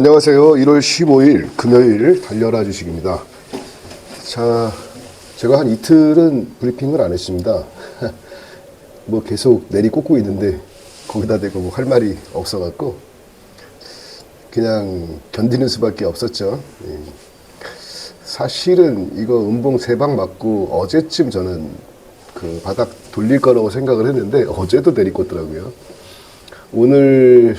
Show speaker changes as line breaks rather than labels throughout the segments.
안녕하세요. 1월 15일 금요일 달려라 주식입니다. 자, 제가 한 이틀은 브리핑을 안 했습니다. 뭐 계속 내리 꽂고 있는데 거기다 대고 뭐 할 말이 없어갖고 그냥 견디는 수밖에 없었죠. 예. 사실은 이거 음봉 세 방 맞고 어제쯤 저는 그 바닥 돌릴 거라고 생각을 했는데 어제도 내리 꽂더라고요. 오늘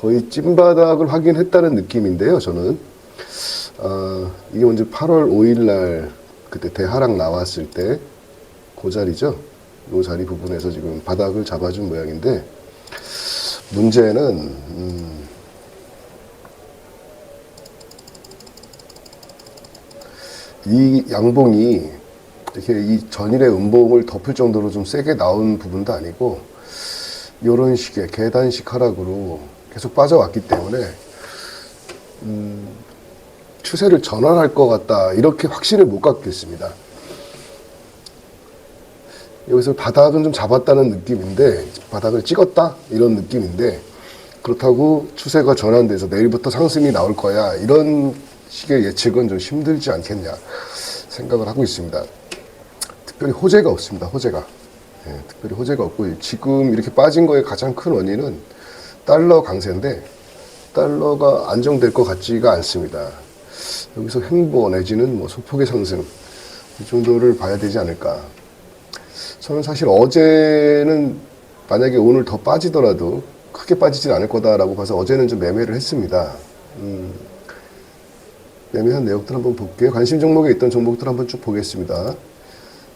거의 찐바닥을 확인했다는 느낌인데요, 저는. 아, 이게 먼저 8월 5일 날 그때 대하락 나왔을 때 그 자리죠. 이 자리 부분에서 지금 바닥을 잡아준 모양인데 문제는 음, 이 양봉이 이렇게 이 전일의 음봉을 덮을 정도로 좀 세게 나온 부분도 아니고 이런 식의 계단식 하락으로 계속 빠져왔기 때문에 음, 추세를 전환할 것 같다 이렇게 확신을 못 갖겠습니다. 여기서 바닥은 좀 잡았다는 느낌인데 바닥을 찍었다 이런 느낌인데 그렇다고 추세가 전환돼서 내일부터 상승이 나올 거야 이런 식의 예측은 좀 힘들지 않겠냐 생각을 하고 있습니다. 특별히 호재가 없습니다. 호재가 예, 특별히 호재가 없고 지금 이렇게 빠진 거의 가장 큰 원인은 달러 강세인데 달러가 안정될 것 같지가 않습니다. 여기서 횡보 내지는 뭐 소폭의 상승 이 정도를 봐야 되지 않을까. 저는 사실 어제는 만약에 오늘 더 빠지더라도 크게 빠지진 않을 거다라고 봐서 어제는 좀 매매를 했습니다. 음, 매매한 내역들 한번 볼게요. 관심 종목에 있던 종목들 한번 쭉 보겠습니다.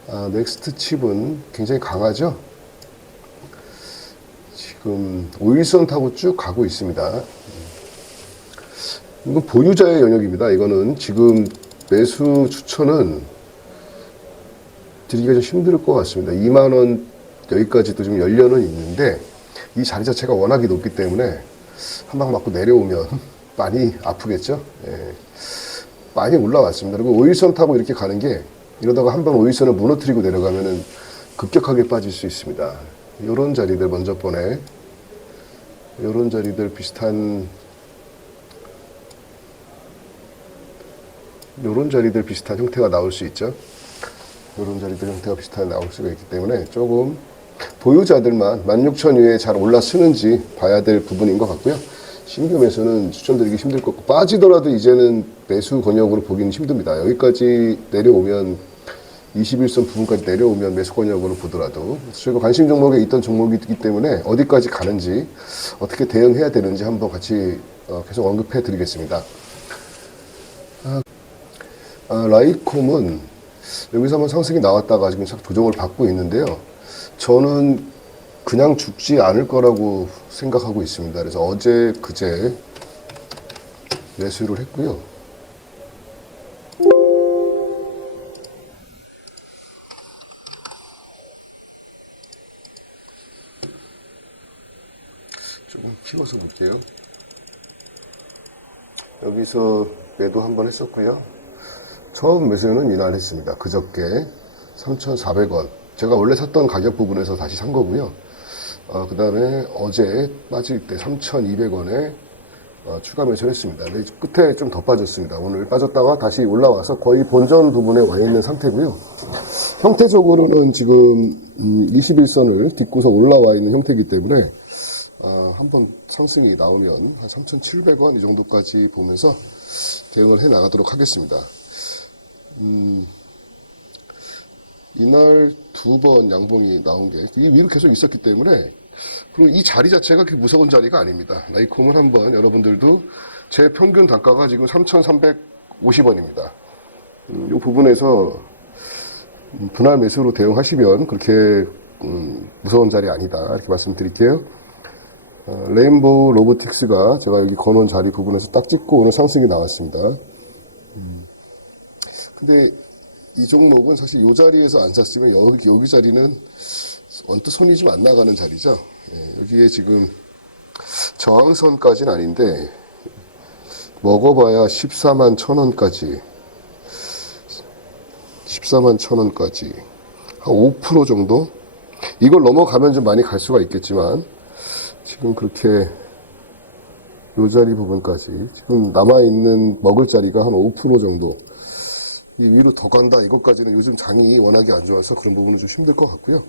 아, 넥스트 칩은 굉장히 강하죠? 지금 5일선 타고 쭉 가고 있습니다. 이건 보유자의 영역입니다. 이거는 지금 매수 추천은 드리기가 좀 힘들 것 같습니다. 2만원 여기까지도 좀 열려는 있는데 이 자리 자체가 워낙에 높기 때문에 한 방 맞고 내려오면 많이 아프겠죠? 예. 많이 올라왔습니다. 그리고 5일선 타고 이렇게 가는 게 이러다가 한 번 5일선을 무너뜨리고 내려가면은 급격하게 빠질 수 있습니다. 이런 자리들 먼저 보내. 이런 자리들 비슷한 이런 자리들 비슷한 형태가 나올 수 있죠. 이런 자리들 형태가 비슷하게 나올 수가 있기 때문에 조금 보유자들만 16,000 위에 잘 올라서는지 봐야 될 부분인 것 같고요. 신규 매수는 추천드리기 힘들 것 같고 빠지더라도 이제는 매수 권역으로 보기는 힘듭니다. 여기까지 내려오면 21선 부분까지 내려오면 매수 권역으로 보더라도 저희가 관심 종목에 있던 종목이기 때문에 어디까지 가는지 어떻게 대응해야 되는지 한번 같이 어, 계속 언급해 드리겠습니다. 아, 라이콤은 여기서 한번 상승이 나왔다가 지금 참 조정을 받고 있는데요. 저는 그냥 죽지 않을 거라고 생각하고 있습니다. 그래서 어제, 그제 매수를 했고요. 조금 키워서 볼게요. 여기서 매도 한번 했었고요. 처음 매수는 이날 했습니다. 그저께 3,400원. 제가 원래 샀던 가격 부분에서 다시 산 거고요. 어, 그 다음에 어제 빠질 때 3,200원에 어, 추가 매수를 했습니다. 끝에 좀 더 빠졌습니다. 오늘 빠졌다가 다시 올라와서 거의 본전 부분에 와 있는 상태고요. 형태적으로는 지금 음, 21선을 딛고서 올라와 있는 형태이기 때문에 어, 한번 상승이 나오면 한 3,700원 이 정도까지 보면서 대응을 해 나가도록 하겠습니다. 음, 이날 두 번 양봉이 나온 게 이 위로 계속 있었기 때문에 그리고 이 자리 자체가 그렇게 무서운 자리가 아닙니다. 라이콤은 한번 여러분들도 제 평균 단가가 지금 3,350원입니다. 음, 이 부분에서 음, 분할 매수로 대응하시면 그렇게 음, 무서운 자리 아니다 이렇게 말씀드릴게요. 어, 레인보우 로보틱스가 제가 여기 거놓은 자리 부분에서 딱 찍고 오늘 상승이 나왔습니다. 근데 이 종목은 사실 이 자리에서 안 샀으면 여기, 여기 자리는 언뜻 손이 좀 안 나가는 자리죠. 예, 여기에 지금 저항선까지는 아닌데 먹어봐야 14만 천 원까지 14만 천 원까지 한 5% 정도 이걸 넘어가면 좀 많이 갈 수가 있겠지만 지금 그렇게 요 자리 부분까지 지금 남아있는 먹을 자리가 한 5% 정도. 이 위로 더 간다 이것까지는 요즘 장이 워낙에 안 좋아서 그런 부분은 좀 힘들 것 같고요.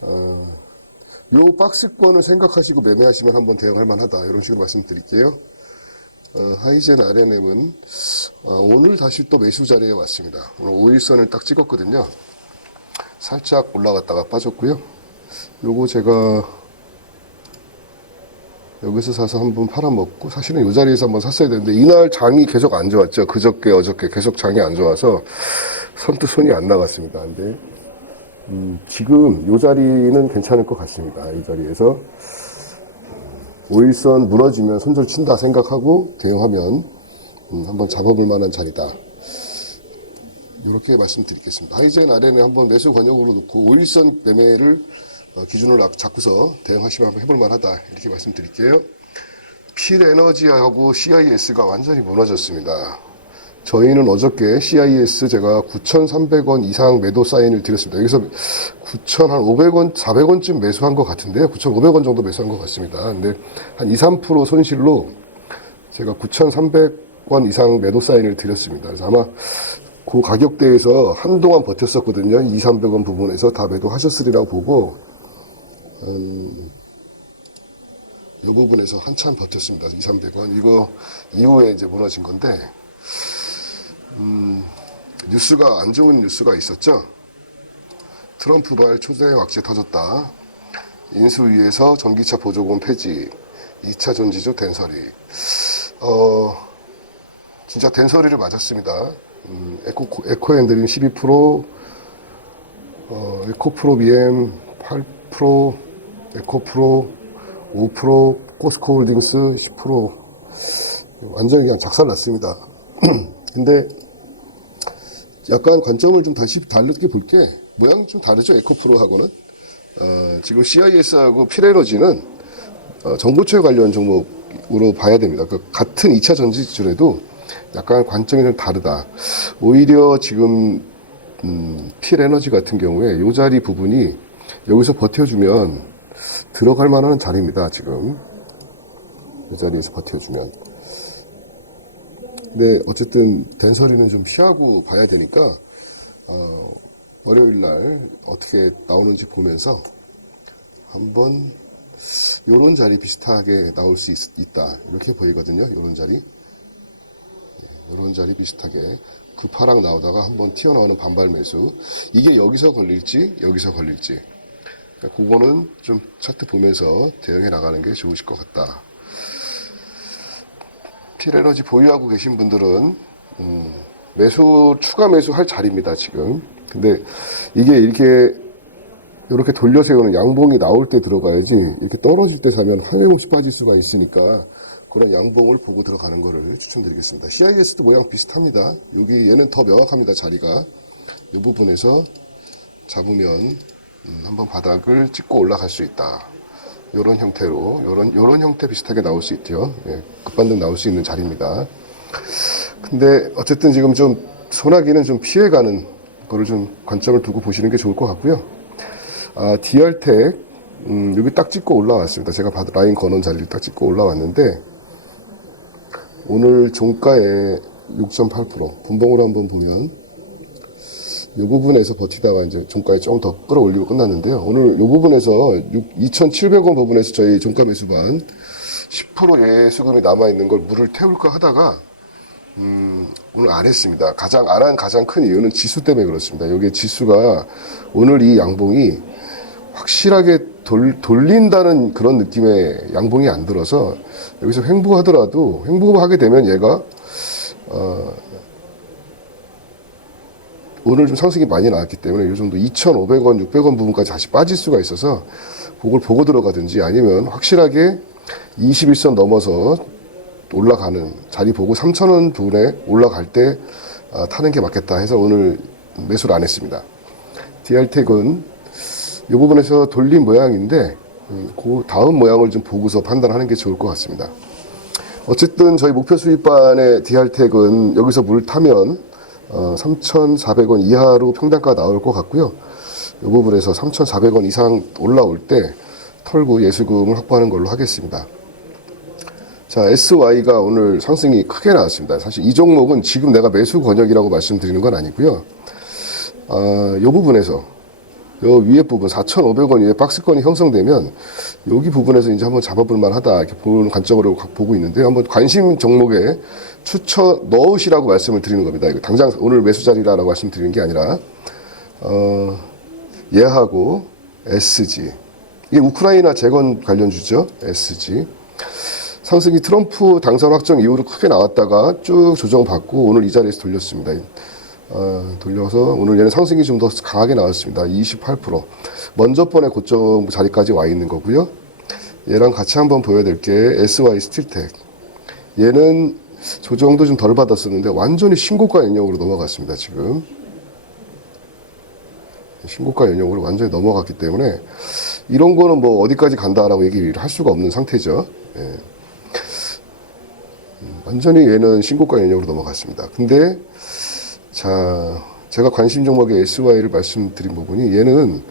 어, 요 박스권을 생각하시고 매매하시면 한번 대응할 만하다 이런 식으로 말씀드릴게요. 어, 하이젠 RNM은 어, 오늘 다시 또 매수 자리에 왔습니다. 오늘 5일선을 딱 찍었거든요. 살짝 올라갔다가 빠졌고요. 요거 제가 여기서 사서 한번 팔아먹고 사실은 이 자리에서 한번 샀어야 되는데 이날 장이 계속 안 좋았죠. 그저께 어저께 계속 장이 안 좋아서 선뜻 손이 안 나갔습니다. 근데 음, 지금 이 자리는 괜찮을 것 같습니다. 이 자리에서. 5일선 무너지면 손절 친다 생각하고 대응하면 음, 한번 잡아볼 만한 자리다. 이렇게 말씀드리겠습니다. 하이젠 아래는 한번 매수 권역으로 놓고 5일선 매매를 어, 기준으로 잡고서 대응하시면 한번 해볼 만하다 이렇게 말씀드릴게요. 필 에너지하고 CIS가 완전히 무너졌습니다. 저희는 어저께 CIS 제가 9,300원 이상 매도 사인을 드렸습니다. 여기서 9,500원, 400원쯤 매수한 것 같은데요. 9,500원 정도 매수한 것 같습니다. 근데 한 2, 3% 손실로 제가 9,300원 이상 매도 사인을 드렸습니다. 그래서 아마 그 가격대에서 한동안 버텼었거든요. 2, 300원 부분에서 다 매도하셨으리라고 보고, 음, 이 부분에서 한참 버텼습니다. 2, 300원. 이거 이후에 이제 무너진 건데, 음, 뉴스가, 안 좋은 뉴스가 있었죠. 트럼프 발 초대 왁제 터졌다. 인수위에서 전기차 보조금 폐지, 2차 전지조 된소리. 어, 진짜 된소리를 맞았습니다. 음, 에코, 에코 엔드린 12%, 어, 에코프로 BM 8%, 에코프로 5%, 코스코홀딩스 10%. 완전히 그냥 작살났습니다. 근데 약간 관점을 좀 다시 다르게 볼게 모양이 좀 다르죠 에코프로하고는 어, 지금 CIS하고 필에너지는 어, 정보체 관련 종목으로 봐야 됩니다. 그 같은 2차 전지줄에도 약간 관점이 좀 다르다. 오히려 지금 음, 필에너지 같은 경우에 요 자리 부분이 여기서 버텨주면 들어갈 만한 자리입니다. 지금 이 자리에서 버텨주면. 근데 어쨌든 된서리는 좀 피하고 봐야 되니까 어, 월요일 날 어떻게 나오는지 보면서 한번 요런 자리 비슷하게 나올 수 있, 다 이렇게 보이거든요. 요런 자리. 이런 자리 비슷하게 급하락 나오다가 한번 튀어나오는 반발 매수 이게 여기서 걸릴지 여기서 걸릴지 그러니까 그거는 좀 차트 보면서 대응해 나가는 게 좋으실 것 같다 필에너지 보유하고 계신 분들은 음, 매수 추가 매수 할 자리입니다 지금 근데 이게 이렇게 이렇게 돌려 세우는 양봉이 나올 때 들어가야지 이렇게 떨어질 때 사면 하염없이 빠질 수가 있으니까 그런 양봉을 보고 들어가는 거를 추천드리겠습니다. CIS도 모양 비슷합니다. 여기 얘는 더 명확합니다. 자리가 이 부분에서 잡으면 음, 한번 바닥을 찍고 올라갈 수 있다. 이런 형태로 이런 이런 형태 비슷하게 나올 수 있죠. 예, 급반등 나올 수 있는 자리입니다. 근데 어쨌든 지금 좀 소나기는 좀 피해가는 거를 좀 관점을 두고 보시는 게 좋을 것 같고요. 아, DR텍 음, 여기 딱 찍고 올라왔습니다. 제가 라인 거는 자리를 딱 찍고 올라왔는데 오늘 종가에 6.8% 분봉으로 한번 보면 이 부분에서 버티다가 이제 종가에 좀더 끌어올리고 끝났는데요. 오늘 이 부분에서 2,700원 부분에서 저희 종가 매수반 10% 예수금이 남아 있는 걸 물을 태울까 하다가 음, 오늘 안 했습니다. 가장 안 한 가장 큰 이유는 지수 때문에 그렇습니다. 여기 지수가 오늘 이 양봉이 확실하게 돌, 돌린다는 그런 느낌의 양봉이 안 들어서 여기서 횡보하더라도 횡보하게 되면 얘가 어, 오늘 좀 상승이 많이 나왔기 때문에 이 정도 2,500원, 600원 부분까지 다시 빠질 수가 있어서 그걸 보고 들어가든지 아니면 확실하게 21선 넘어서 올라가는 자리 보고 3,000원 부분에 올라갈 때 아, 타는 게 맞겠다 해서 오늘 매수를 안 했습니다. DR텍은 이 부분에서 돌린 모양인데 음, 그 다음 모양을 좀 보고서 판단하는 게 좋을 것 같습니다. 어쨌든 저희 목표 수익반의 DR텍은 여기서 물 타면 어, 3,400원 이하로 평단가 나올 것 같고요. 이 부분에서 3,400원 이상 올라올 때 털고 예수금을 확보하는 걸로 하겠습니다. 자, SY가 오늘 상승이 크게 나왔습니다. 사실 이 종목은 지금 내가 매수 권역이라고 말씀드리는 건 아니고요. 아, 요 부분에서 요 위에 부분 4,500원 위에 박스권이 형성되면 여기 부분에서 이제 한번 잡아볼 만하다 이렇게 보는 관점으로 가- 보고 있는데요. 한번 관심 종목에 추천 넣으시라고 말씀을 드리는 겁니다. 이거 당장 오늘 매수 자리라고 말씀드리는 게 아니라 어, 얘하고 SG 이게 우크라이나 재건 관련주죠. SG 상승이 트럼프 당선 확정 이후로 크게 나왔다가 쭉 조정받고 오늘 이 자리에서 돌렸습니다. 어, 돌려서 오늘 얘는 상승이 좀 더 강하게 나왔습니다. 28% 먼저 번의 고점 자리까지 와 있는 거고요. 얘랑 같이 한번 보여드릴 게 SY 스틸텍. 얘는 조정도 좀 덜 받았었는데 완전히 신고가 영역으로 넘어갔습니다. 지금 신고가 영역으로 완전히 넘어갔기 때문에 이런 거는 뭐 어디까지 간다라고 얘기를 할 수가 없는 상태죠. 예. 음, 완전히 얘는 신고가 영역으로 넘어갔습니다. 근데 자 제가 관심 종목의 SY를 말씀드린 부분이 얘는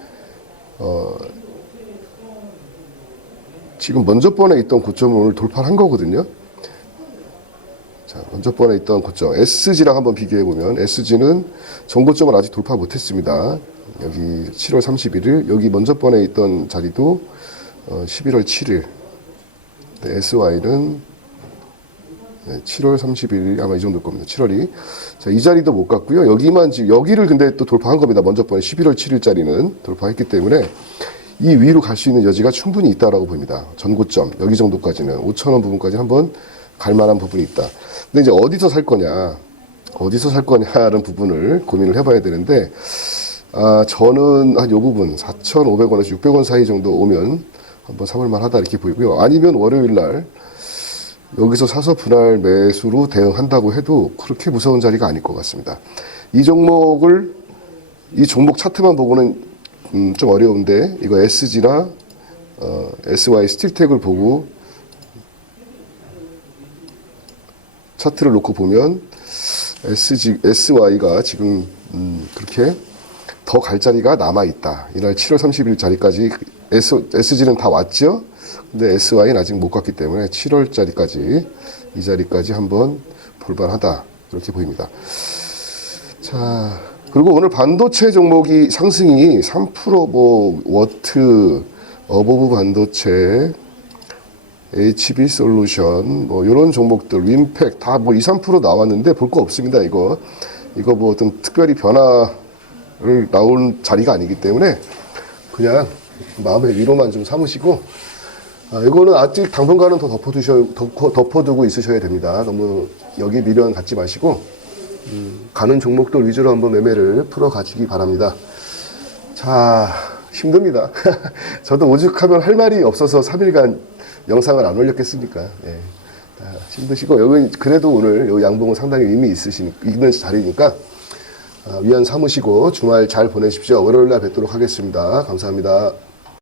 어, 지금 먼저 번에 있던 고점을 오늘 돌파한 거거든요. 자, 먼저 번에 있던 고점 SG랑 한번 비교해 보면 SG는 전고점을 아직 돌파 못했습니다. 여기 7월 31일 여기 먼저 번에 있던 자리도 어, 11월 7일 SY는 7월 30일 아마 이 정도일 겁니다. 7월이 자, 이 자리도 못 갔고요. 여기만 지금 여기를 근데 또 돌파한 겁니다. 먼저 번에 11월 7일짜리는 돌파했기 때문에 이 위로 갈 수 있는 여지가 충분히 있다라고 봅니다. 전고점 여기 정도까지는 5천 원 부분까지 한번 갈 만한 부분이 있다. 근데 이제 어디서 살 거냐, 어디서 살 거냐라는 부분을 고민을 해봐야 되는데 아, 저는 한 요 부분 4,500원에서 600원 사이 정도 오면 한번 사볼 만하다 이렇게 보이고요. 아니면 월요일 날 여기서 사서 분할 매수로 대응한다고 해도 그렇게 무서운 자리가 아닐 것 같습니다. 이 종목을 이 종목 차트만 보고는 음, 좀 어려운데 이거 SG나 어, SY 스틸텍을 보고 차트를 놓고 보면 SG, SY가 지금 음, 그렇게 더 갈 자리가 남아 있다. 이날 7월 30일 자리까지 S, SG는 다 왔죠. 근데 SY는 아직 못 갔기 때문에 7월 자리까지 이 자리까지 한번 볼만하다. 이렇게 보입니다. 자, 그리고 오늘 반도체 종목이 상승이 3%뭐 워트, 어버브 반도체, HB 솔루션 뭐 이런 종목들 윈팩 다 뭐 2, 3% 나왔는데 볼 거 없습니다. 이거 이거 뭐 어떤 특별히 변화를 나온 자리가 아니기 때문에 그냥 마음의 위로만 좀 삼으시고 아, 이거는 아직 당분간은 더 덮어두셔 덮어, 덮어두고 있으셔야 됩니다. 너무 여기 미련 갖지 마시고 음, 가는 종목들 위주로 한번 매매를 풀어 가시기 바랍니다. 자, 힘듭니다. 저도 오죽하면 할 말이 없어서 3일간 영상을 안 올렸겠습니까? 예. 아, 힘드시고, 여기 그래도 오늘 요 양봉은 상당히 의미 있으신, 있는 자리니까, 아, 위안 삼으시고 주말 잘 보내십시오. 월요일 날 뵙도록 하겠습니다. 감사합니다.